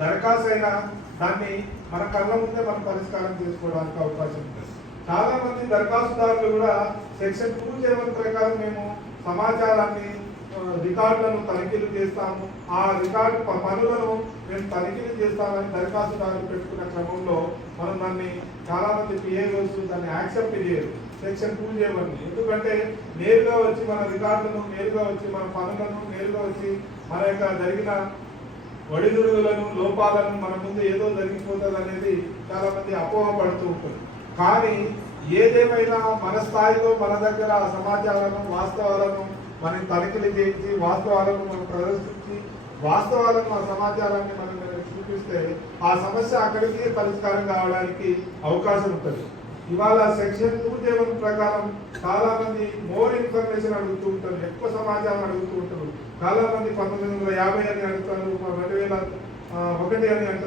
దరఖాస్తు అయినా దాన్ని మన కళ్ళ ముందే మనం పరిష్కారం చేసుకోవడానికి అవకాశం ఉంటుంది. చాలా మంది దరఖాస్తుదారులు కూడా సెక్షన్ 271 ప్రకారం మేము సమాచారాన్ని రికార్డులను తనిఖీలు చేస్తాము, ఆ రికార్డు పనులను మేము తనిఖీలు చేస్తామని దరఖాస్తుదారులు పెట్టుకున్న క్రమంలో మనం దాన్ని చాలా మంది పిఏఓస్ దాన్ని యాక్సెప్ట్ చేయరు సెక్షన్ 271. ఎందుకంటే నేరుగా వచ్చి మన రికార్డులను, నేరుగా వచ్చి మన పనులను, నేరుగా వచ్చి మన యొక్క జరిగిన ఒడిదుడుగులను, లోపాలను మన ముందు ఏదో జరిగిపోతుంది అనేది చాలా మంది అపోహపడుతూ ఉంటుంది. కానీ ఏదేమైనా మన స్థాయిలో మన దగ్గర సమాచారాలను, వాస్తవాలను మనం తనిఖీలు చేయించి, వాస్తవాలను మనం ప్రదర్శించి, వాస్తవాలను ఆ సమాచారాన్ని మనం చూపిస్తే ఆ సమస్య అక్కడికి పరిష్కారం కావడానికి అవకాశం ఉంటుంది. ఇవాళ సెక్షన్ 271 ప్రకారం చాలా మంది మోర్ ఇన్ఫర్మేషన్ అడుగుతూ ఉంటారు, ఎక్కువ సమాచారం అడుగుతూ ఉంటారు. చాలా మంది 1950 అని అడుగుతారు, 2001 అని అంటారు.